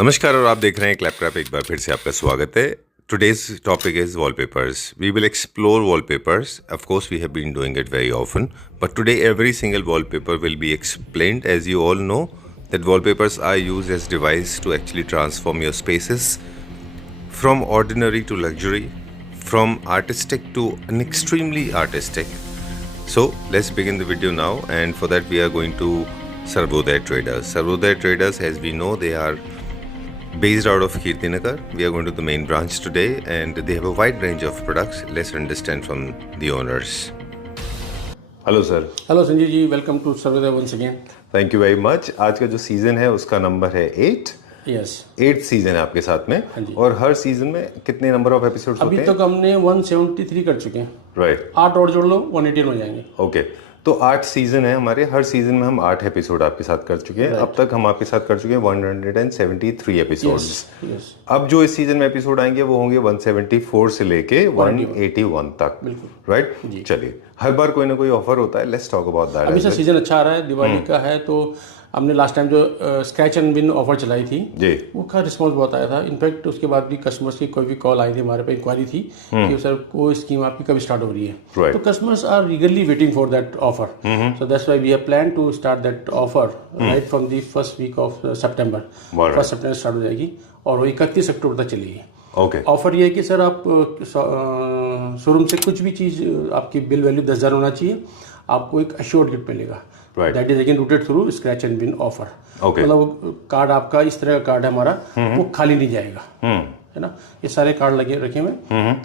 नमस्कार और आप देख रहे हैं क्लैपक्रैप। एक बार फिर से आपका स्वागत है। Today's topic is wallpapers. We will explore wallpapers. Of course, we have been doing it very often, but today every single wallpaper will be explained. As you all know, that wallpapers are used as device to actually transform your spaces from ordinary to luxury, from artistic to an extremely artistic. So let's begin the video now, and for that we are going to Sarvodaya Traders. Sarvodaya Traders, as we know, they are based out of Kirtinagar. We are going to the main branch today and they have a wide range of products. Let's understand from the owners. Hello sir. Hello Sanjeev ji, welcome to Sarvodaya once again. Thank you very much. आज का जो season है उसका number है 8। Yes, 8th season है आपके साथ में। हाँ जी। और हर सीजन में कितने नंबर ऑफ एपिसोड्स होते हैं? अभी तक हमने 173 कर चुके हैं। राइट। 8 और जोड़ लो 118 हो जाएंगे। ओके, तो 8 सीजन है हमारे। हर सीजन में हम 8 एपिसोड आपके साथ कर चुके हैं। अब तक हम आपके साथ कर चुके हैं 173 एपिसोड्स। यस। अब जो इस सीजन में एपिसोड आएंगे वो होंगे 174 से लेके 181 तक। राइट। चलिए, हर बार कोई ना कोई ऑफर होता है। Let's talk about that. अभी सर सीजन अच्छा आ रहा है, दिवाली का है, तो हमने लास्ट टाइम जो स्क्रैच एंड विन ऑफर चलाई थी जी, वो का रिस्पांस बहुत आया था। इनफैक्ट उसके बाद भी कस्टमर्स की कोई भी कॉल आई थी, हमारे पे इंक्वायरी थी कि सर वो स्कीम आपकी कब स्टार्ट हो रही है। तो customers are eagerly waiting for that offer, so that's why we have plan to start that offer right from the first week of September. 1 सितंबर स्टार्ट हो जाएगी और वो 31 अक्टूबर तक चलेगी। ओके। ऑफर ये है कि सर आप शोरूम से कुछ भी चीज़ आपकी बिल वैल्यू 10,000 होना चाहिए, आपको एक अश्योर्ड गिफ्ट मिलेगा। That is again rooted through scratch and win offer. मतलब कार्ड आपका इस तरह का कार्ड है हमारा, वो खाली नहीं जाएगा, है ना। ये सारे कार्ड लगे रखे हुए,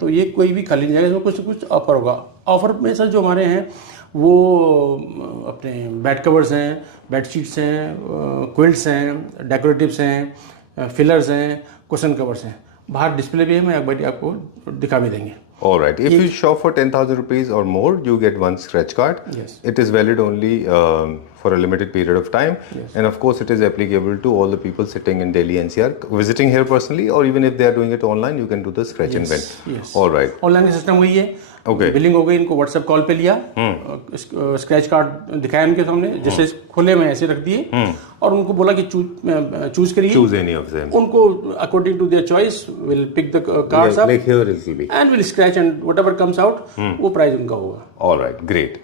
तो ये कोई भी खाली नहीं जाएगा, इसमें कुछ कुछ ऑफर होगा। ऑफर में सर जो हमारे हैं वो अपने बेड कवर्स हैं, बेड शीट्स हैं, क्विल्ट्स हैं, डेकोरेटिव्स हैं, फिलर्स हैं, कुशन कवर्स हैं। बाहर डिस्प्ले भी है, मैं एक बार आपको दिखा भी देंगे। All right. If you shop for 10,000 rupees or more, you get one scratch card. Yes. It is valid only for a limited period of time. Yes. And of course, it is applicable to all the people sitting in Delhi NCR, visiting here personally, or even if they are doing it online, you can do the scratch and win. Yes. All right. Online system हुई है। Okay. Billing हो गई, इनको WhatsApp call पे लिया, scratch card दिखाया उनके सामने, जैसे खुले में ऐसे रख दिए और उनको बोला कि चूज करिए। Choose any of them. उनको according to their choice will pick the cards up, Like here it will be. And will scratch and whatever comes out वो प्राइस उनका होगा। All right, great.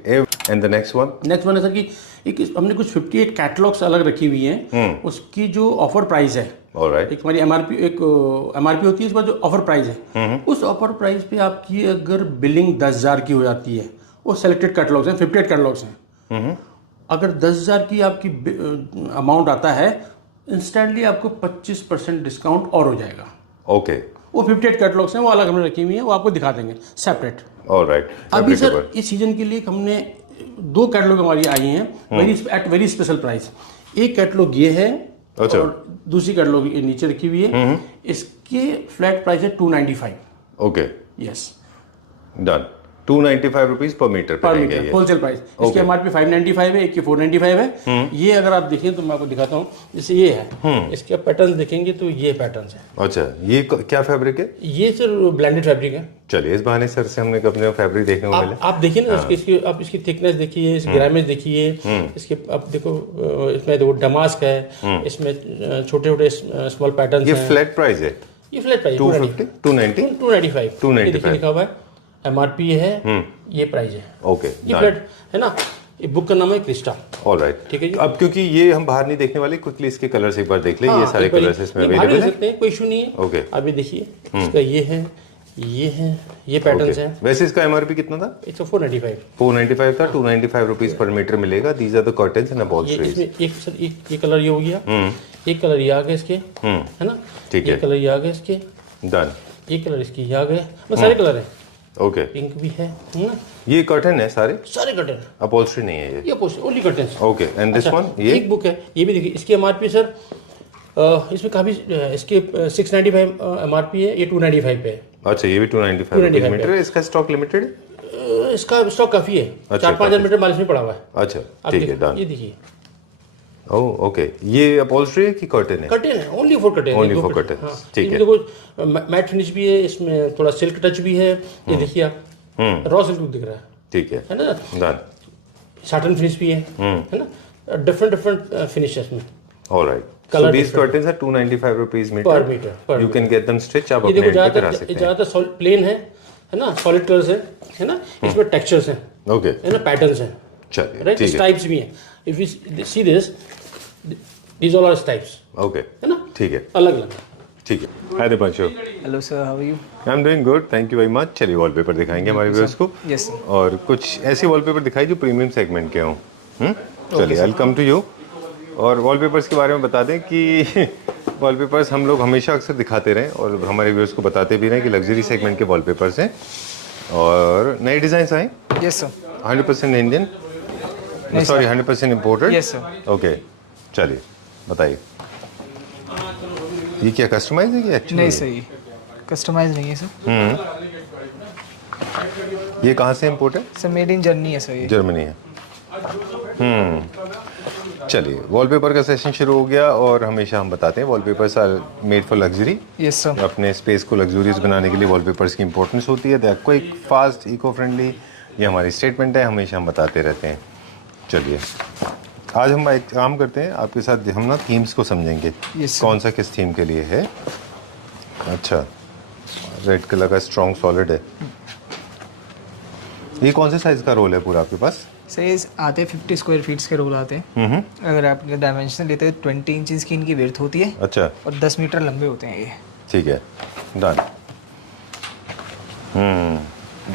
And the next one? Next one है sir कि एक हमने कुछ 58 catalogues अलग रखी हुई हैं, उसकी जो ऑफर प्राइस है, All right. एक हमारी एमआरपी होती है, इस बार जो ऑफर प्राइस है उस ऑफर प्राइस पे आपकी अगर बिलिंग 10,000 की हो जाती है, वो सेलेक्टेड कैटलॉग्स हैं, 58 कैटलॉग्स हैं, अगर 10,000 की आपकी अमाउंट आता है, इंस्टेंटली आपको 25% डिस्काउंट और हो जाएगा। Okay. वो 58 कैटलॉग्स हैं, वो अलग हमने रखी हुई है, वो आपको दिखा देंगे सेपरेट। All right. अभी सर इस सीजन के लिए हमने 2 कैटलॉग हमारी आई हैं एट वेरी स्पेशल प्राइस। एक कैटलॉग ये है, अच्छा, और दूसरी कैटलॉग नीचे रखी हुई है, इसके फ्लैट प्राइस है 295। Okay. Yes, Done. 295 रुपीज पर metre per metre wholesale price. इसकी एमआरपी 595 है, एक की 495 है। ये अगर आप देखें तो मैं आपको दिखाता हूँ, जैसे ये है, इसके पैटर्न देखेंगे तो ये पैटर्न है। अच्छा, ये क्या फैब्रिक है? ये सर ब्लेंडेड फैब्रिक है। चलिए, इस बहाने सर से हमने अपने फैब्रिक देखने को मिला। आप देखिए ना, आप इसकी थिकनेस देखिए, इसकी ग्रामेज देखिए, इसके आप देखो, इसमें देखो डमास्क है, इसमें छोटे छोटे स्मॉल पैटर्न। ये फ्लैट प्राइस है? ये फ्लैट प्राइस 250, 290, 295 लिखा हुआ है। एमआरपी है, ये प्राइस है। ओके, ये फ्लैट है ना। ये बुक का नाम है क्रिस्टा। ऑलराइट, ठीक है जी। अब क्योंकि ये हम बाहर नहीं देखने वाले, क्विकली इसके कलर्स एक बार देख ले। ये सारे कलर्स इसमें अवेलेबल हैं, कोई इशू नहीं है। ओके, अभी देखिए इसका ये है, ये पैटर्न्स हैं। वैसे इसका एमआरपी कितना था? 495 था। 295 रुपीज पर मीटर मिलेगा। These are the curtains and upholsteries. एक कलर ये हो गया, एक कलर ये आ गया इसके, है ना। ठीक है, कलर ये आ गया इसके, डन। एक कलर इसकी ये आ गया, बस सारे कलर हैं। ओके, पिंक भी है ना। ये कर्टन है, सारे कर्टन, अपहोल्स्ट्री नहीं है ये only curtains. Okay, and this one, ये एक बुक है, ये भी देखिए। इसकी एमआरपी सर इसमें काफी, इसके 695 एमआरपी है, ये 295 पे है। अच्छा, ये भी 295 मीटर है। इसका स्टॉक लिमिटेड? इसका स्टॉक काफी है, 4-5 मीटर माल इसमें पड़ा हुआ है। अच्छा, ठीक है, डन। ये देखिए, ओह ओके, ये अपहोल्स्ट्री है कि कर्टन है? कर्टन है, only for curtain. Only for curtain, ठीक है। देखो मैट फिनिश भी है, इसमें थोड़ा सिल्क टच भी है। ये देखिए आप, रॉ सिल्क दिख रहा है, ठीक है ना। डन। साटन फिनिश भी है ना। डिफरेंट फिनिश है इसमें। Alright, So these curtains are 295 rupees meter. पर metre You can get them stitch. आप ये अपने देखो end पे करा सकते हैं. ज़्यादातर प्लेन है ना, सॉलिड कलर्स है ना, इसमें टेक्सचर्स हैं, ओके, है ना, पैटर्न्स हैं, चलिए राइट, ठीक है. स्ट्राइप्स भी हैं. If you see this, these all are stripes, okay, है ना, ठीक है, अलग अलग. ठीक है. Hi Deepanshu. Hello sir, how are you? I am doing good, thank you very much. चलिए वॉलपेपर दिखाएंगे हमारे व्यूअर्स को. Yes sir. और कुछ ऐसे वॉलपेपर दिखाई जो प्रीमियम सेगमेंट के हों. चलिए, I will come to you. और वॉलपेपर्स के बारे में बता दें कि वॉलपेपर्स हम लोग हमेशा अक्सर दिखाते रहें और हमारे व्यूअर्स को बताते भी रहें कि लग्जरी सेगमेंट के वॉलपेपर्स हैं और नए डिज़ाइंस आए. Yes sir. 100% Indian, sorry 100% imported. Yes sir. Okay, चलिए बताइए. ये क्या कस्टमाइज है कि एक्चुअली? नहीं सही, कस्टमाइज नहीं है सर. ये कहाँ से इम्पोर्ट है? सर मेड इन जर्नी है सर ये. जर्मनी है. चलिए, वॉलपेपर का सेशन शुरू हो गया और हमेशा हम बताते हैं wallpapers are made for luxury. Yes sir. अपने स्पेस को लग्जूरियस बनाने के लिए वॉलपेपर्स की इंपॉर्टेंस होती है. They are quick, fast, eco friendly. ये हमारी स्टेटमेंट है, हमेशा हम बताते रहते हैं. चलिए, आज हम एक काम करते हैं आपके साथ, हम ना थीम्स को समझेंगे. Yes, sir. कौन सा किस थीम के लिए है. अच्छा, रेड कलर का स्ट्रॉन्ग सॉलिड है. ये कौन से साइज का रोल है पूरा आपके पास? सर ये आते हैं 50 स्क्वायर फीट्स के रोल आते हैं. अगर आप डायमेंशन लेते हैं 20 इंचेस की इनकी विड्थ होती है. अच्छा, और 10 मीटर लंबे होते हैं ये. ठीक है, डन.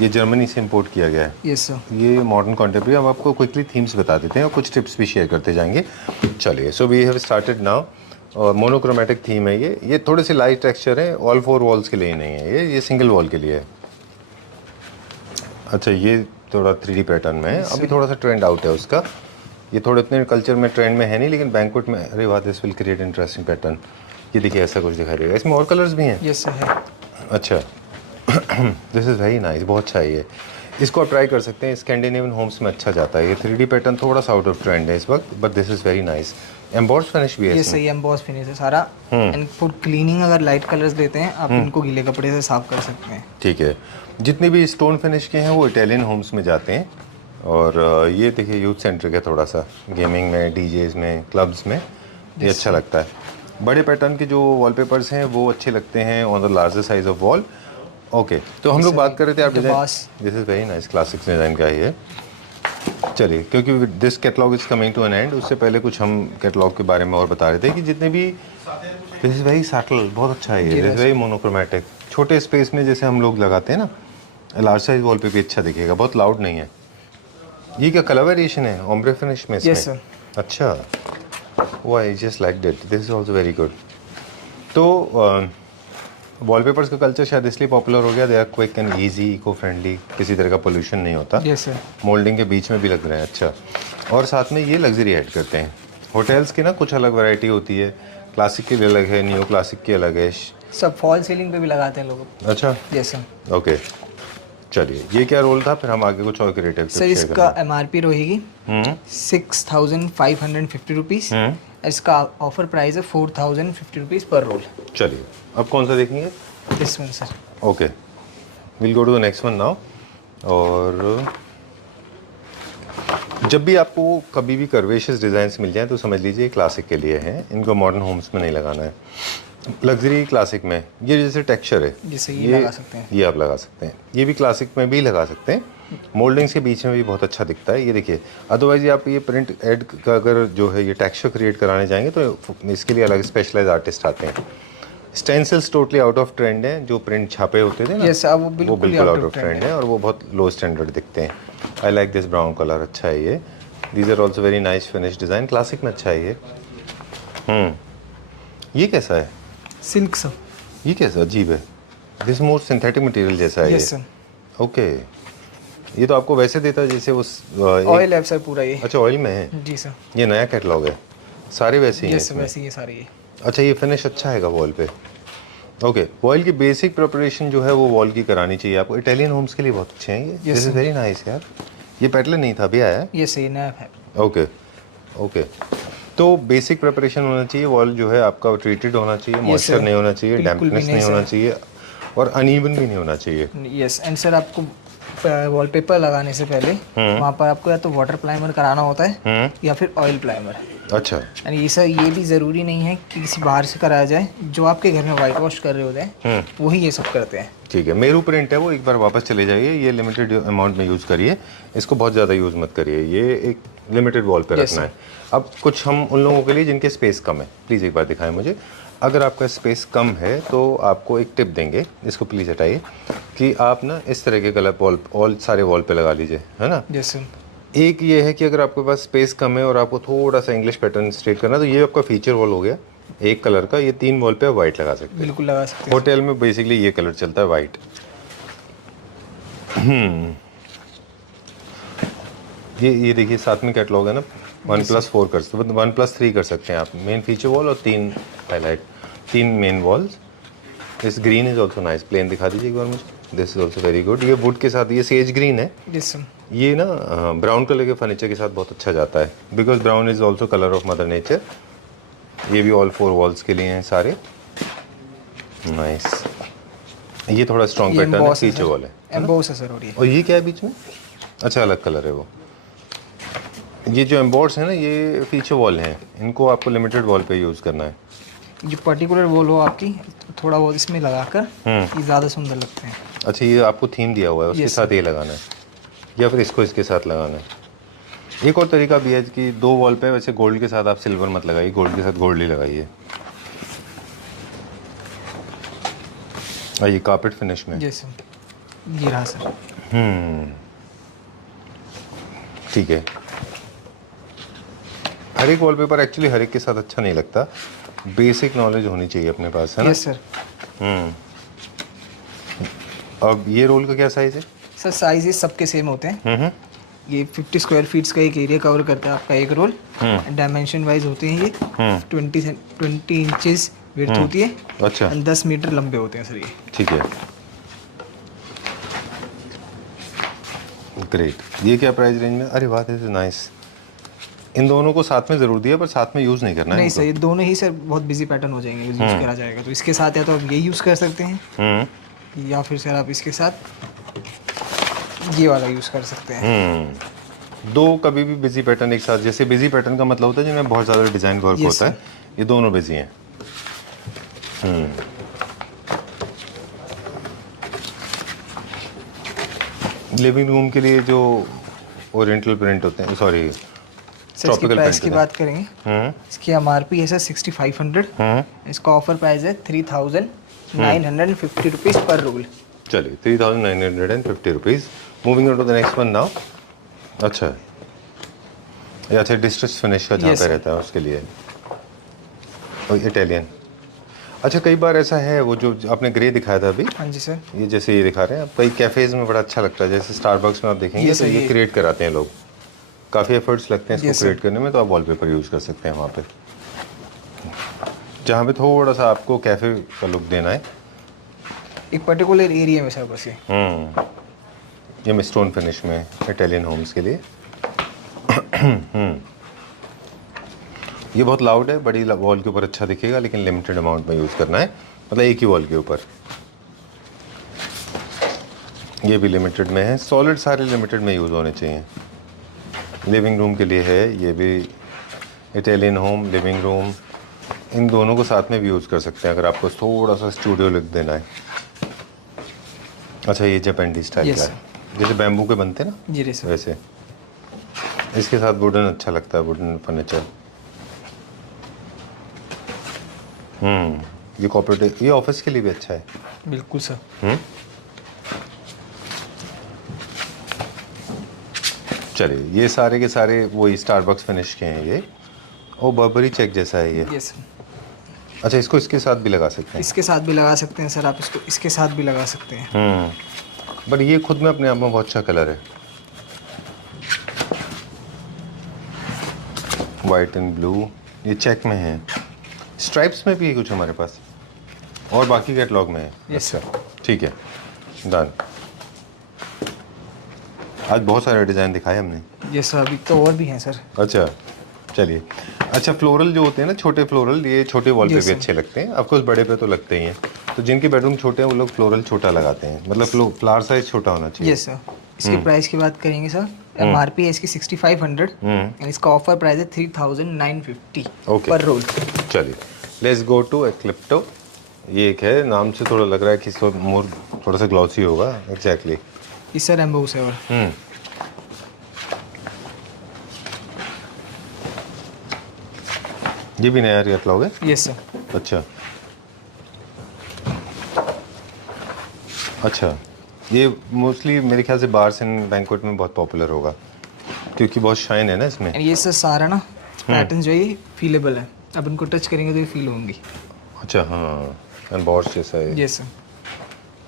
ये जर्मनी से इंपोर्ट किया गया है. Yes sir. ये मॉडर्न कॉन्टेम्परेरी. अब आपको क्विकली थीम्स बता देते हैं और कुछ टिप्स भी शेयर करते जाएंगे. चलिए, so we have started now. और मोनोक्रोमेटिक थीम है ये थोड़े से लाइट टेक्सचर है. ऑल 4 वॉल्स के लिए नहीं है ये सिंगल वॉल के लिए है. अच्छा, ये थोड़ा 3D पैटर्न में है. अभी थोड़ा सा ट्रेंड आउट है उसका. ये थोड़े इतने कल्चर में ट्रेंड में है नहीं, लेकिन बैंक्वेट में अरे वाह, this will create interesting pattern. ये देखिए, ऐसा कुछ दिखाई देगा. इसमें और कलर्स भी हैं. यस सर है. अच्छा, दिस इज़ वेरी नाइस. बहुत अच्छा है ये. इसको आप ट्राई कर सकते हैं. स्कैंडिनेवियन होम्स में अच्छा जाता है. ये 3D पैटर्न थोड़ा सा आउट ऑफ ट्रेंड है इस वक्त, but this is very nice. Emboss finish भी है ये इसमें. सही एम्बॉस फिनिश है सारा. एंड फॉर क्लीनिंग अगर लाइट कलर्स लेते हैं आप इनको गीले कपड़े से साफ कर सकते हैं. ठीक है. जितने भी स्टोन फिनिश के हैं वो इटालियन होम्स में जाते हैं. और ये देखिए, यूथ सेंट्रिक है थोड़ा सा. गेमिंग में, डीजेज में, क्लब्स में ये अच्छा लगता है. बड़े पैटर्न के जो वॉलपेपर्स हैं वो अच्छे लगते हैं on the larger size of wall. Okay, तो हम लोग बात कर रहे थे आप design. This is very nice, classic design का ही है. चलिए, क्योंकि this catalogue is coming to an end, उससे पहले कुछ हम कैटलॉग के बारे में और बता रहे थे कि जितने भी, दिस इज़ वेरी सटल, बहुत अच्छा है ये. This is very monochromatic. छोटे स्पेस में जैसे हम लोग लगाते हैं ना, लार्ज साइज वॉल पे भी अच्छा दिखेगा. बहुत लाउड नहीं है. ये क्या कलर वेरिएशन है ओम्ब्रे फिनिश में इसमें? Yes sir. अच्छा, वो I just like that. This is also very good. तो वॉलपेपर्स का कल्चर शायद इसलिए पॉपुलर हो गया. They are quick and easy, eco friendly. किसी तरह का पोल्यूशन नहीं होता. Yes sir. मोल्डिंग के बीच में भी लग रहे हैं. अच्छा, और साथ में ये लग्जरी ऐड करते हैं. होटल्स की ना कुछ अलग वैरायटी होती है. क्लासिक के लिए अलग है, न्यू क्लासिक की अलग है. सब फॉल सीलिंग पे भी लगाते हैं लोग. अच्छा, यस सर. ओके. चलिए, ये क्या रोल था, फिर हम आगे कुछ और क्रिएटिव सर इसका MRP रहेगी 6550 रुपीज़. इसका ऑफर प्राइस है 4050 रुपीज़ पर रोल. चलिए, अब कौन सा देखेंगे? This one sir. Okay, will go to the next one now. और जब भी आपको कभी भी कर्वेशियस डिज़ाइंस मिल जाएं तो समझ लीजिए क्लासिक के लिए हैं. इनको मॉडर्न होम्स में नहीं लगाना है. लग्जरी क्लासिक में ये जैसे टेक्सचर है, जैसे ये लगा सकते हैं. ये आप लगा सकते हैं. ये भी क्लासिक में भी लगा सकते हैं. मोल्डिंग्स के बीच में भी बहुत अच्छा दिखता है. ये देखिए, अदरवाइज ये आप ये प्रिंट ऐड का अगर जो है ये टेक्सचर क्रिएट कराने जाएंगे तो इसके लिए अलग स्पेशलाइज आर्टिस्ट आते हैं. Stencils totally out of trend है. जो प्रिंट छापे होते थे ना, यस सर, वो बिल्कुल आउट ऑफ ट्रेंड है और वो बहुत लो स्टैंडर्ड दिखते हैं. I like this brown colour. अच्छा है ये. These are also very nice finish design. Classic में अच्छा है ये. ये कैसा है? Silk sir. ये कैसा अजीब है. दिस मोर सिंथेटिक मटेरियल जैसा है. Yes sir. ओके, ये तो आपको वैसे देता है जैसे उस ऑयल है सर पूरा ये. अच्छा, ऑयल में है. जी सर. ये नया कैटलॉग है. सारे वैसे ही हैं यस इसमें. वैसे ये सारे ये. अच्छा, ये फिनिश अच्छा है वॉल पे. ओके, वॉल की बेसिक प्रिपरेशन जो है वो वॉल की करानी चाहिए आपको. इटालियन होम्स के लिए बहुत अच्छे हैं ये. दिस इज वेरी नाइस यार. ये पैटर्न नहीं था, अभी आया है. ये सही नया है. Okay okay. तो बेसिक प्रिपरेशन होना चाहिए. वॉल जो है आपका ट्रीटेड होना चाहिए. मॉइस्चर नहीं होना चाहिए. डैम्पनेस नहीं होना चाहिए और अनइवन भी नहीं होना चाहिए. यस. एंड सर आपको वॉलपेपर लगाने से पहले वहाँ पर आपको या तो वाटर प्राइमर कराना होता है या फिर ऑयल प्राइमर. अच्छा। एंड ये सर ये भी ज़रूरी नहीं है कि किसी बाहर से कराया जाए, जो आपके घर में वाइट वॉश कर रहे होते हैं वही ये सब करते हैं। ठीक है, मेरू प्रिंट है वो, एक बार वापस चले जाइए, ये लिमिटेड अमाउंट में यूज़ करिए, इसको बहुत ज़्यादा यूज़ मत करिए, ये एक लिमिटेड वॉल पे रखना है। अब कुछ हम उन लोगों के लिए जिनके स्पेस कम है, प्लीज़ एक बार दिखाएं मुझे। अगर आपका स्पेस कम है तो आपको एक टिप देंगे, इसको प्लीज़ हटाइए, कि आप ना इस तरह के कलर वॉल सारे वॉल पे लगा लीजिए, है ना। जैसे एक ये है कि अगर आपके पास स्पेस कम है और आपको थोड़ा सा इंग्लिश पैटर्न स्ट्रेट करना, तो ये आपका फीचर वॉल हो गया एक कलर का, ये 3 वॉल पे आप वाइट लगा सकते हैं। बिल्कुल लगा सकते हैं। होटल में बेसिकली ये कलर चलता है, वाइट। ये देखिए साथ में कैटलॉग है ना, 1+4 कर सकते, 1+3 कर सकते हैं आप, मेन फीचर वॉल और 3 highlight, 3 main walls. This green is also nice, plain दिखा दीजिए एक बार मुझे, this is also very good. ये वुड के साथ, ये सेज ग्रीन है, ये ना ब्राउन कलर के फर्नीचर के साथ बहुत अच्छा जाता है, because brown is also colour of mother nature. ये भी ऑल 4 वॉल्स के लिए हैं सारे, नाइस। ये थोड़ा स्ट्रॉन्ग पैटर्न है, फीचर वॉल है, एम्बोस है सर। और ये क्या है बीच में, अच्छा अलग कलर है वो। ये जो एम्बोर्ड्स हैं ना, ये फीचर वॉल हैं, इनको आपको लिमिटेड वॉल पे यूज़ करना है। जो पर्टिकुलर वॉल हो आपकी, थोड़ा बहुत इसमें लगाकर ये ज़्यादा सुंदर लगते हैं। अच्छा, ये आपको थीम दिया हुआ है, उसके साथ ये लगाना है, या फिर इसको इसके साथ लगाना है। एक और तरीका भी है कि 2 वॉल पे वैसे गोल्ड के साथ आप सिल्वर मत लगाइए, गोल्ड के साथ गोल्ड ही लगाइए। ये कार्पेट फिनिश में, जैसे ये रहा सर। ठीक है। हर एक वॉलपेपर एक्चुअली हर एक के साथ अच्छा नहीं लगता, बेसिक नॉलेज होनी चाहिए अपने पास, है ना। Yes sir. अब ये रोल का क्या साइज है सर? साइज सबके सेम होते हैं। ये 50 स्क्वायर फीट्स का एक एरिया कवर करता है आपका एक रोल। डायमेंशन वाइज होते हैं ये 20 इंचेस विड्थ होती है। अच्छा। 10 मीटर लंबे होते हैं सर ये। ठीक है, ग्रेट। ये क्या प्राइस रेंज में? अरे वाह, दिस इज नाइस। इन दोनों को साथ में जरूर दिया, पर साथ में यूज़ नहीं करना है। नहीं सर, ये दोनों ही सर बहुत बिजी पैटर्न हो जाएंगे, यूज़ करा जाएगा तो इसके साथ या तो आप ये यूज़ कर सकते हैं, या फिर सर आप इसके साथ ये वाला यूज़ कर सकते हैं। दो कभी भी बिजी पैटर्न एक साथ, जैसे बिजी पैटर्न का मतलब होता है जिनमें बहुत ज़्यादा डिज़ाइन वर्क होता है, ये दोनों बिजी हैं। लिविंग रूम के लिए जो ओरिएंटल प्रिंट होते हैं, सॉरी इसकी प्राइस की बात करेंगे, इसकी एमआरपी है सर 6500, इसका ऑफर प्राइस है 3950 रुपीज़ पर रोल। चलिए 3950 rupees. Moving on to the next one now. अच्छा, ये अच्छा डिस्ट्रेस फिनिश का जहाँ पे रहता है उसके लिए, और इटालियन। अच्छा, कई बार ऐसा है, वो जो आपने ग्रे दिखाया था अभी, हाँ जी सर, ये जैसे ये दिखा रहे हैं, कई कैफ़ेज़ में बड़ा अच्छा लगता है, जैसे स्टारबक्स में आप देखेंगे तो ये क्रिएट कराते हैं लोग, काफ़ी एफर्ट्स लगते हैं इसको क्रिएट करने में, तो आप वॉलपेपर यूज़ कर सकते हैं वहाँ पे, जहाँ पे थोड़ा सा आपको कैफ़े का लुक देना है एक पर्टिकुलर एरिया में सर बस ये में स्टोन फिनिश में इटालियन होम्स के लिए। ये बहुत लाउड है, बड़ी वॉल के ऊपर अच्छा दिखेगा, लेकिन लिमिटेड अमाउंट में यूज़ करना है, मतलब एक ही वॉल के ऊपर। ये भी लिमिटेड में है, सॉलिड सारे लिमिटेड में यूज़ होने चाहिए। लिविंग रूम के लिए है, ये भी इटालियन होम, लिविंग रूम, इन दोनों को साथ में भी यूज़ कर सकते हैं अगर आपको थोड़ा सा स्टूडियो लुक देना है। अच्छा, ये जापानी स्टाइल का है, जैसे बैम्बू के बनते हैं ना जी वैसे, इसके साथ वुडन अच्छा लगता है, वुडन फर्नीचर। ये कॉर्पोरेट, ये ऑफिस के लिए भी अच्छा है। बिल्कुल सर। चलिए, ये सारे के सारे वही स्टारबक्स फिनिश के हैं ये, और बर्बरी चेक जैसा है ये। यस। अच्छा, इसको इसके साथ भी लगा सकते हैं? इसके साथ भी लगा सकते हैं सर, आप इसको इसके साथ भी लगा सकते हैं। बट ये खुद में अपने आप में बहुत अच्छा कलर है, वाइट एंड ब्लू, ये चेक में है, स्ट्राइप्स में भी है कुछ हमारे पास, और बाकी कैटलॉग में है। Yes sir. ठीक है, डन। आज बहुत सारे डिज़ाइन दिखाए हमने। यस सर, अभी तो और भी हैं सर। अच्छा, चलिए। अच्छा, फ्लोरल जो होते हैं ना, छोटे फ्लोरल, ये छोटे वॉल पे भी अच्छे लगते हैं, ऑफकोर्स बड़े पे तो लगते ही हैं, तो जिनके बेडरूम छोटे हैं वो लोग फ्लोरल छोटा लगाते हैं, मतलब फ्लावर साइज छोटा होना चाहिए। Yes sir. इसकी प्राइस की बात करेंगे सर, MRP है इसकी 6500 एंड इसका ऑफर प्राइस है 3950 Okay. पर रोल। चलिए लेट्स गो टू एक्लिप्टो। ये एक है, नाम से थोड़ा लग रहा है कि इसको मोर थोड़ा सा ग्लॉसी होगा। एग्जैक्टली इस सर एम्बोस है। और ये भी नया रियल लाओगे? Yes sir. अच्छा अच्छा, ये मोस्टली मेरे ख्याल से बार्स एंड बैंक्वेट में बहुत पॉपुलर होगा क्योंकि बहुत शाइन है ना इसमें। एंड ये सर सारा ना पैटर्न जो है ये फीलेबल है, अब इनको टच करेंगे तो ये फील होंगी। अच्छा हाँ, एंड बॉर्स जैसा है। Yes sir.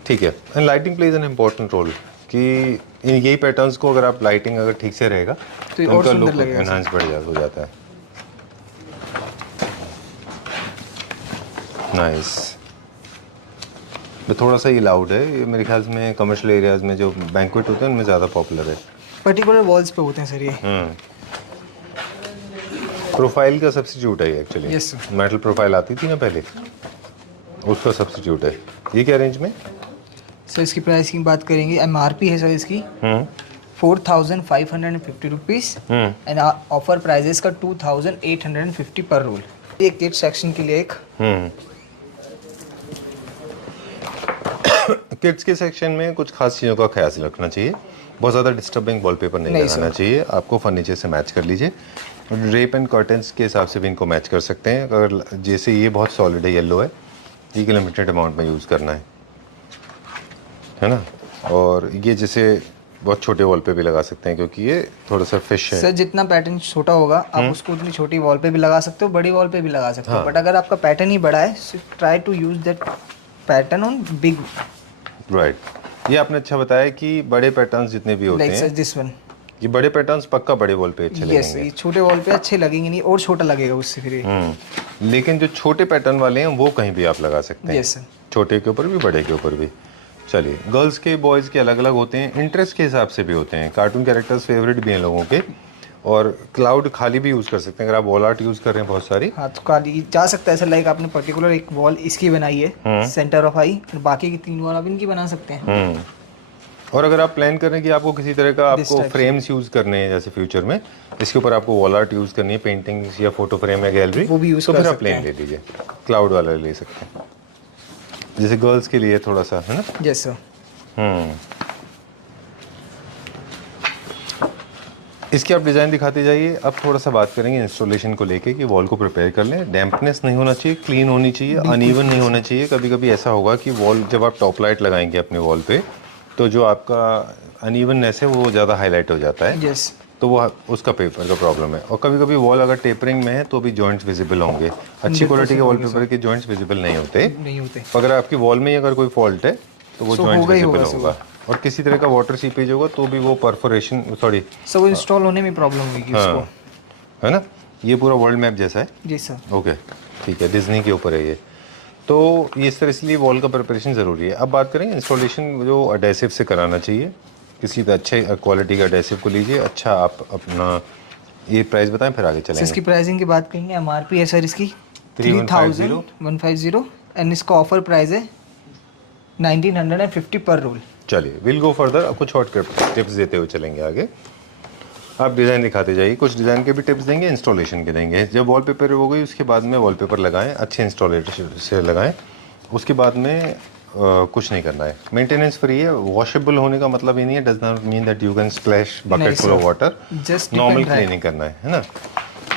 ठीक है। And lighting plays an important role कि इन यही पैटर्न्स को अगर आप लाइटिंग अगर ठीक से रहेगा तो ये और इनका सुंदर लुक लगेगा एनहांस हो जाता है। नाइस। थोड़ा सा ये लाउड है, ये मेरे ख्याल में कमर्शियल एरियाज में जो बैंक्वेट होते हैं उनमें ज़्यादा पॉपुलर है। पर्टिकुलर वॉल्स पे होते हैं सर ये। प्रोफाइल का सब्स्टिट्यूट है ये actually. Yes, sir. Metal profile आती थी ना पहले, उसका सब्स्टिट्यूट है। ये क्या रेंज में? सर इसकी प्राइस की बात करेंगे, MRP है सर इसकी 4550 रुपीज़ एंड ऑफर प्राइजेस का 2850 पर रोल। एक किड सेक्शन के लिए एक किड्स के सेक्शन में कुछ खास चीज़ों का ख्याल रखना चाहिए। बहुत ज़्यादा डिस्टर्बिंग वॉलपेपर नहीं लगाना चाहिए आपको। फर्नीचर से मैच कर लीजिए। ड्रेप एंड कर्टन्स के हिसाब से भी इनको मैच कर सकते हैं। अगर जैसे ये बहुत सॉलिड है, येलो है, ये लिमिटेड अमाउंट में यूज़ करना है ना। और ये जैसे बहुत छोटे वॉल पे भी लगा सकते हैं क्योंकि ये थोड़ा सा फिश है। सर जितना पैटर्न छोटा होगा आप उसको उतनी छोटी वॉल पे भी लगा सकते हो, बड़ी वॉल पे भी लगा सकते हो। बट अगर आपका पैटर्न ही बड़ा है, try to use that pattern on big. Right. ये आपने अच्छा बताया कि बड़े पैटर्न्स जितने भी होते हैं, दिस वन, ये बड़े पैटर्न्स पक्का बड़े वॉल पे अच्छे यस, लगेंगे। ये छोटे वॉल पे अच्छे लगेंगे नहीं, और छोटा लगेगा उससे फिर ये। लेकिन जो छोटे पैटर्न वाले हैं वो कहीं भी आप लगा सकते हैं। Yes sir. छोटे के ऊपर भी, बड़े के ऊपर भी। चलिए, गर्ल्स के बॉयज़ के अलग अलग होते हैं, इंटरेस्ट के हिसाब से भी होते हैं। कार्टून कैरेक्टर्स फेवरेट भी हैं लोगों के। और क्लाउड खाली भी यूज़ कर सकते हैं अगर आप वॉल आर्ट यूज़ कर रहे हैं बहुत सारी। हाँ तो खाली जा सकता है सर। लाइक आपने पर्टिकुलर एक वॉल इसकी बनाई है सेंटर ऑफ आई, बाकी की 3 वॉल आप इनकी बना सकते हैं। और अगर आप प्लान कर रहे हैं कि आपको किसी तरह का आपको फ्रेम्स यूज़ करने हैं, जैसे फ्यूचर में इसके ऊपर आपको वॉल आर्ट यूज़ करनी है, पेंटिंग्स या फोटो फ्रेम या गैलरी, वो भी यूज़ तो कर फिर आप सकते प्लेन ले लीजिए, क्लाउड वाला ले सकते हैं। जैसे गर्ल्स के लिए थोड़ा सा है ना। Yes sir. इसकी आप डिज़ाइन दिखाते जाइए। अब थोड़ा सा बात करेंगे इंस्टॉलेशन को लेके कि वॉल को प्रिपेयर कर लें। डैम्पनेस नहीं होना चाहिए, क्लीन होनी चाहिए, अनइवन नहीं होना चाहिए। कभी कभी ऐसा होगा कि वॉल जब आप टॉप लाइट लगाएंगे अपने वॉल पे तो जो आपका अनइवननेस है वो ज़्यादा हाईलाइट हो जाता है। यस। तो वो उसका पेपर का प्रॉब्लम है। और कभी कभी वॉल अगर टेपरिंग में है तो भी जॉइंट्स विजिबल होंगे। अच्छी क्वालिटी के वॉलपेपर के जॉइंट्स विजिबल नहीं होते। अगर आपकी वॉल में अगर कोई फॉल्ट है तो वो जॉइंट्स विजिबल होगा। और किसी तरह का वाटर सीपेज होगा तो भी वो परफोरेशन, सॉरी, सो वो इंस्टॉल होने में प्रॉब्लम होगी उसको, है ना। ये पूरा वर्ल्ड मैप जैसा है। जी सर। ओके, ठीक है, डिज्नी के ऊपर है ये। तो ये सर इसलिए वॉल का प्रिपरेशन ज़रूरी है। अब बात करेंगे इंस्टॉलेशन जो अडेसिव से कराना चाहिए। किसी अच्छे क्वालिटी का अडेसिव को लीजिए। अच्छा, आप अपना ये प्राइस बताएं फिर आगे चलेंगे। इसकी प्राइसिंग की बात करेंगे, MRP है सर इसकी 3150 एंड इसका ऑफर प्राइस है 1950 पर रोल। चलिए, विल गो फर्दर। अब कुछ और टिप्स देते हुए चलेंगे आगे। आप डिज़ाइन दिखाते जाइए। कुछ डिज़ाइन के भी टिप्स देंगे, इंस्टॉलेशन के देंगे। जब वॉलपेपर हो गई उसके बाद में वॉलपेपर लगाएं, अच्छे इंस्टॉलेटर से लगाएं। उसके बाद में कुछ नहीं करना है। मेंटेनेंस फ्री है। वॉशेबल होने का मतलब ये नहीं है, does not mean that you can splash bucket full of water. Normal cleaning करना है ना।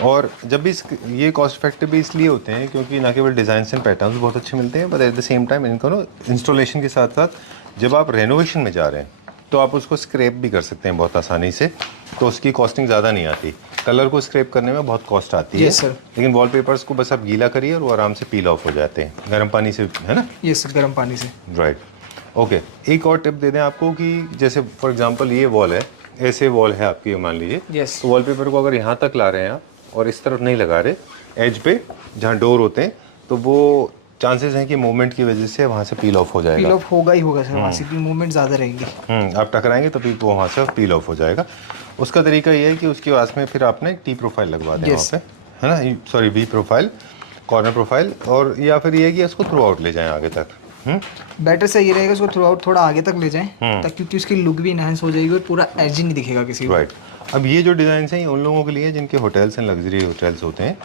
और जब भी ये कॉस्ट इफेक्टिव भी इसलिए होते हैं क्योंकि ना केवल डिज़ाइन एंड पैटर्न्स बहुत अच्छे मिलते हैं, but at the same time इनको ना इंस्टॉलेशन के साथ साथ जब आप रेनोवेशन में जा रहे हैं तो आप उसको स्क्रैप भी कर सकते हैं बहुत आसानी से। तो उसकी कॉस्टिंग ज़्यादा नहीं आती। कलर को स्क्रैप करने में बहुत कॉस्ट आती है। yes, sir. लेकिन वॉलपेपर्स को बस आप गीला करिए और वो आराम से पील ऑफ हो जाते हैं गर्म पानी से, है ना। यस सर, गर्म पानी से। राइट। ओके, एक और टिप दे दें आपको कि जैसे फॉर एग्जांपल ये वॉल है, ऐसे वॉल है आपकी, मान लीजिए। yes. तो वॉलपेपर को अगर यहाँ तक ला रहे हैं आप और इस तरफ नहीं लगा रहे, एज पे जहाँ डोर होते हैं, तो वो चांसेस हैं कि मूवमेंट की वजह से वहाँ से पील ऑफ हो जाएगा। पील ऑफ होगा ही होगा सर, वहाँ से भी मूवमेंट ज़्यादा रहेंगी। आप टकराएंगे तो फिर वो वहाँ से पील ऑफ हो जाएगा। उसका तरीका ये है कि उसके पास में फिर आपने टी प्रोफाइल लगवा दें वहाँ पे, है ना, sorry V profile, corner profile. और या फिर ये है कि इसको थ्रू आउट ले जाएं आगे तक, बेटर से ये रहेगा उसको थ्रू आउट थोड़ा आगे तक ले जाएं ताकि क्योंकि उसकी लुक भी इनहेंस हो जाएगी और पूरा एज नहीं दिखेगा किसी को। राइट। अब ये जो डिज़ाइन हैं ये उन लोगों के लिए जिनके होटल्स एंड लग्जरी होटल्स होते हैं,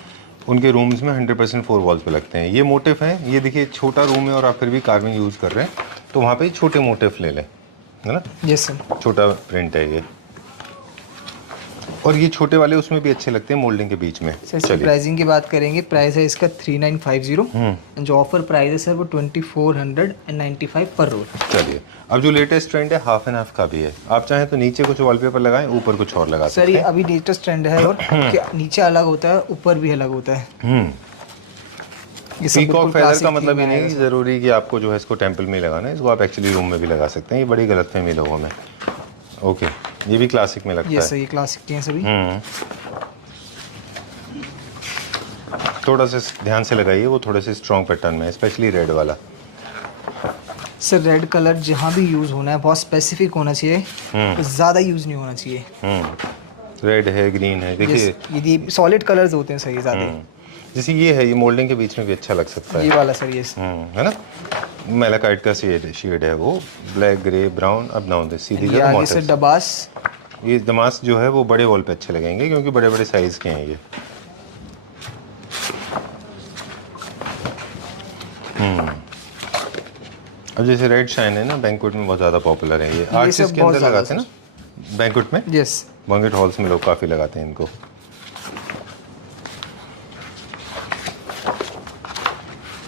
उनके रूम्स में 100% 4 वॉल्स पे लगते हैं। ये मोटिफ हैं, ये देखिए छोटा रूम है और आप फिर भी कार्विंग यूज़ कर रहे हैं तो वहाँ पे छोटे मोटिफ ले लें, है ना। Yes sir. छोटा प्रिंट है ये, और ये छोटे वाले उसमें भी अच्छे लगते हैं मोल्डिंग के बीच में। सर इसकी प्राइसिंग की बात करेंगे, प्राइस है इसका 3950, जो ऑफर प्राइस है सर वो 2495 पर रोल। चलिए, अब जो लेटेस्ट ट्रेंड है हाफ एंड हाफ का भी है, आप चाहें तो नीचे कुछ वॉलपेपर लगाएं, ऊपर कुछ और लगा सकते हैं। सर ये अभी लेटेस्ट ट्रेंड है और नीचे अलग होता है ऊपर भी अलग होता है। पीकॉक फेदर का मतलब ये नहीं जरूरी कि आपको जो है इसको टेम्पल में लगाना है, इसको आप एक्चुअली रूम में भी लगा सकते हैं। ये बड़ी गलतफहमी लोगों में। ओके, ये भी क्लासिक में लगता है। सर ये क्लासिक के हैं सभी। थोड़ा सा ध्यान से लगाइए, वो थोड़े से स्ट्रॉन्ग पैटर्न में, स्पेशली रेड वाला। सर रेड कलर जहाँ भी यूज़ होना है बहुत स्पेसिफिक होना चाहिए, ज़्यादा यूज़ नहीं होना चाहिए। रेड है, ग्रीन है, देखिए ये सॉलिड कलर्स होते हैं सर ये ज़्यादा। जैसे ये है, ये मोल्डिंग के बीच में भी अच्छा लग सकता है। ये वाला सर ये है ना, मेलाकाइट का शेड है वो, ब्लैक ग्रे ब्राउन। अब डाउन दे सीधी ये आगे से दबास। ये दमास जो है वो बड़े वॉल पे अच्छे लगेंगे क्योंकि बड़े बड़े साइज के हैं ये। अब जैसे रेड शाइन है ना, बैंक्वेट में बहुत ज़्यादा पॉपुलर है ये। आर्टिस्ट के अंदर लगाते हैं ना बैंक्वेट में। यस, बैंक्वेट हॉल्स में लोग काफ़ी लगाते हैं इनको।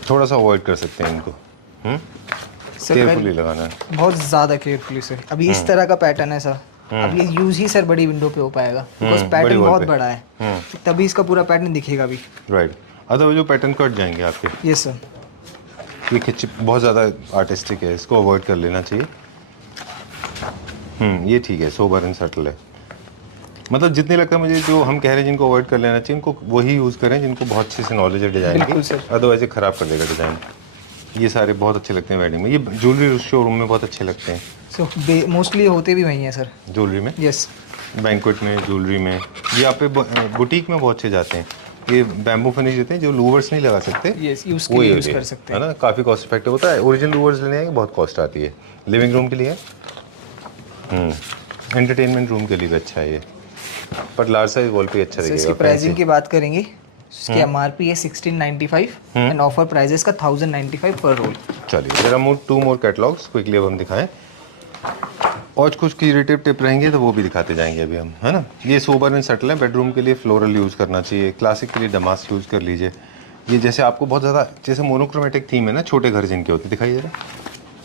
थोड़ा सा अवॉइड कर सकते हैं इनको, केयरफुली लगाना है, बहुत ज़्यादा केयरफुली सर। अभी इस तरह का पैटर्न है सर, अब ये यूज़ ही सर बड़ी विंडो पे हो पाएगा बिकॉज पैटर्न बहुत बड़ा है, तभी इसका पूरा पैटर्न दिखेगा भी। राइट, अदरवाइज जो पैटर्न कट जाएंगे आपके। Yes sir. ये खिंच बहुत ज़्यादा आर्टिस्टिक है, इसको अवॉइड कर लेना चाहिए। ये ठीक है, सोबर एंड सटल है। मतलब जितने लगता है मुझे जो हम कह रहे हैं जिनको अवॉइड कर लेना चाहिए, उनको वही यूज़ करें जिनको बहुत अच्छे से नॉलेज है डिज़ाइन की, अदरवाइज ख़राब कर देगा डिज़ाइन। ये सारे बहुत अच्छे लगते हैं वेडिंग में, ये ज्वेलरी शोरूम में बहुत अच्छे लगते हैं। सो मोस्टली होते भी वही हैं सर, ज्वेलरी में। यस, बैंक्वेट में, ज्वेलरी में। ये आप पे बुटीक में बहुत अच्छे जाते हैं। ये बैम्बू फिनिश देते हैं, जो लूवर्स नहीं लगा सकते, यस, यूज़ कर सकते हैं, है ना। काफ़ी कॉस्ट इफेक्टिव होता है। ओरिजिनल लूवर्स लेने की बहुत कॉस्ट आती है। लिविंग रूम के लिए, एंटरटेनमेंट रूम के लिए भी अच्छा है ये, पर लार्ज साइज वॉल पे अच्छा लगेगा। इसकी प्राइसिंग की बात करेंगे, इसकी एमआरपी है 1695 एंड ऑफर प्राइस का 1095 पर रोल। चलिए, जरा मोर 2 मोर कैटलॉग्स क्विकली अब हम दिखाएं, और कुछ क्रिएटिव टिप रहेंगे तो वो भी दिखाते जाएंगे अभी हम, है ना। ये सोबर एंड सटल है, बेडरूम के लिए फ्लोरल यूज़ करना चाहिए, क्लासिक के लिए डमास्क यूज़ कर लीजिए। ये जैसे आपको बहुत ज़्यादा जैसे मोनोक्रोमेटिक थीम है ना, छोटे घर जिनके होते, दिखाइए जरा,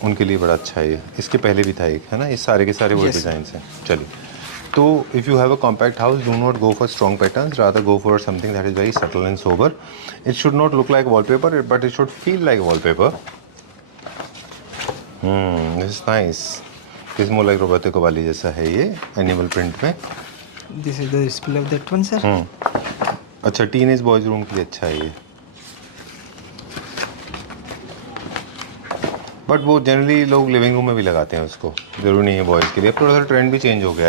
उनके लिए बड़ा अच्छा है ये। इसके पहले भी था एक, है ना। ये सारे के सारे वो डिज़ाइन हैं। चलिए, तो if you have a compact house, do not go for strong patterns, rather go for something that is very subtle and sober. It should not look like wallpaper but it should feel like wallpaper. This is nice. किस more like रोबर्तो वाली जैसा है ये, animal print में। This is the display of that one sir. अच्छा, teenage boys room के लिए अच्छा है ये, बट वो जनरली लोग लिविंग रूम में भी लगाते हैं उसको, जरूरी नहीं है बॉयज़ के लिए। अब थोड़ा सा ट्रेंड भी चेंज हो गया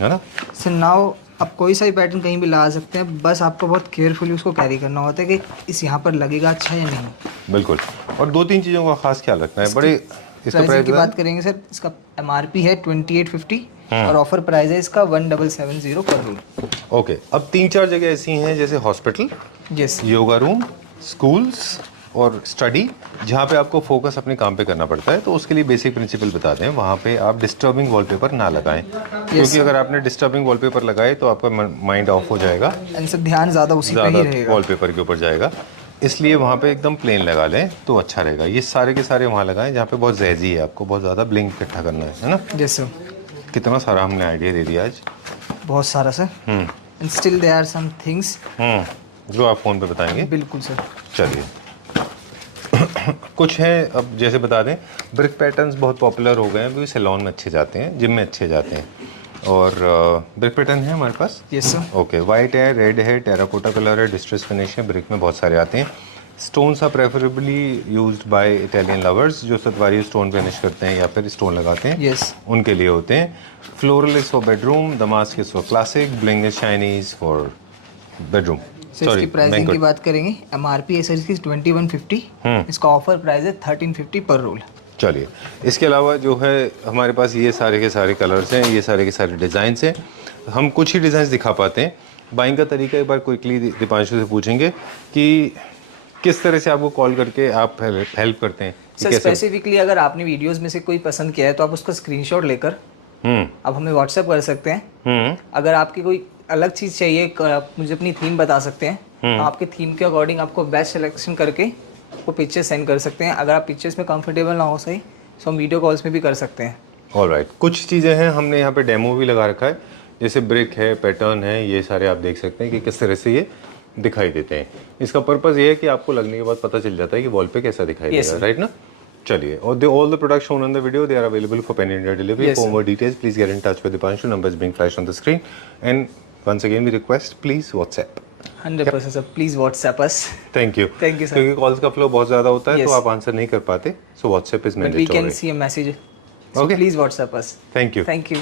है ना। सर नाउ आप कोई सा भी पैटर्न कहीं भी लगा सकते हैं, बस आपको बहुत केयरफुली उसको कैरी करना होता है कि इस यहाँ पर लगेगा अच्छा या नहीं। बिल्कुल, और 2-3 चीज़ों का खास ख्याल रखना है। बड़े इसका प्राइस की बात करेंगे सर, इसका एमआरपी है 2850 और ऑफर प्राइस है इसका 1770 पर रोल। ओके, अब 3-4 जगह ऐसी हैं जैसे hospital, yes, yoga room, schools और स्टडी, जहाँ पे आपको फोकस अपने काम पे करना पड़ता है। तो उसके लिए बेसिक प्रिंसिपल बताते हैं, वहाँ पे आप डिस्टर्बिंग वॉलपेपर ना लगाएं, क्योंकि अगर आपने डिस्टर्बिंग वॉलपेपर लगाए तो आपका माइंड ऑफ हो जाएगा, ध्यान ज़्यादा उसी पे ही रहेगा, वॉलपेपर के ऊपर जाएगा। इसलिए वहाँ पे एकदम प्लेन लगा लें तो अच्छा रहेगा। ये सारे के सारे वहाँ लगाएं जहाँ पे बहुत जैजी है, आपको बहुत ज़्यादा ब्लिंक इकट्ठा करना है ना। Yes sir. कितना सारा हमने आइडिया दे दिया आज, बहुत सारा sir. And still there are some things जो आप फ़ोन पे बताएंगे। बिल्कुल सर। चलिए, कुछ है अब जैसे बता दें, ब्रिक पैटर्न्स बहुत पॉपुलर हो गए हैं, भी सैलून में अच्छे जाते हैं, जिम में अच्छे जाते हैं। और ब्रिक पैटर्न है हमारे पास। Yes sir. ओके, वाइट है, रेड है, टेराकोटा कलर है, डिस्ट्रेस फिनिश है, ब्रिक में बहुत सारे आते हैं। Stones are preferably used by Italian lovers, जो सतवारी स्टोन फिनिश करते हैं या फिर स्टोन लगाते हैं, यस, उनके लिए होते हैं। Floral is for bedroom, damask is for classic, bling is Chinese for bedroom. Sir इसकी प्राइसिंग की बात करेंगे, MRP है सर इसकी 2150, इसका ऑफर प्राइस है 1350 पर रोल। चलिए, इसके अलावा जो है हमारे पास ये सारे के सारे कलर्स हैं, ये सारे के सारे डिज़ाइंस हैं। हम कुछ ही डिज़ाइंस दिखा पाते हैं। बाइंग का तरीका एक बार क्विकली दीपांशु से पूछेंगे कि किस तरह से आपको कॉल करके आप हेल्प करते हैं। सर स्पेसिफिकली अगर आपने वीडियोस में से कोई पसंद किया है तो आप उसका स्क्रीनशॉट लेकर आप हमें व्हाट्सएप कर सकते हैं। अगर आपकी कोई अलग चीज़ चाहिए, आप मुझे अपनी थीम बता सकते हैं, आपके थीम के अकॉर्डिंग आपको बेस्ट सिलेक्शन करके वो पिक्चर्स सेंड कर सकते हैं। अगर आप पिक्चर्स में कंफर्टेबल ना हो सही तो हम वीडियो कॉल्स में भी कर सकते हैं। ऑलराइट, कुछ चीज़ें हैं हमने यहाँ पे डेमो भी लगा रखा है, जैसे ब्रिक है, पैटर्न है, ये सारे आप देख सकते हैं कि किस तरह से ये दिखाई देते हैं। इसका पर्पज़ ये है कि आपको लगने के बाद पता चल जाता है कि वॉल पे कैसा दिखाई देगा, राइट ना। चलिए, और all the products shown on the video they are available for pan India delivery. For more details please get in touch with Deepanshu, numbers being flashed on the screen, and once again we request please WhatsApp. 100% sir, please WhatsApp us. Thank you sir, क्योंकि calls का flow बहुत ज़्यादा होता है तो आप answer नहीं कर पाते, so WhatsApp is mandatory. We can see a message, so please WhatsApp us. Thank you.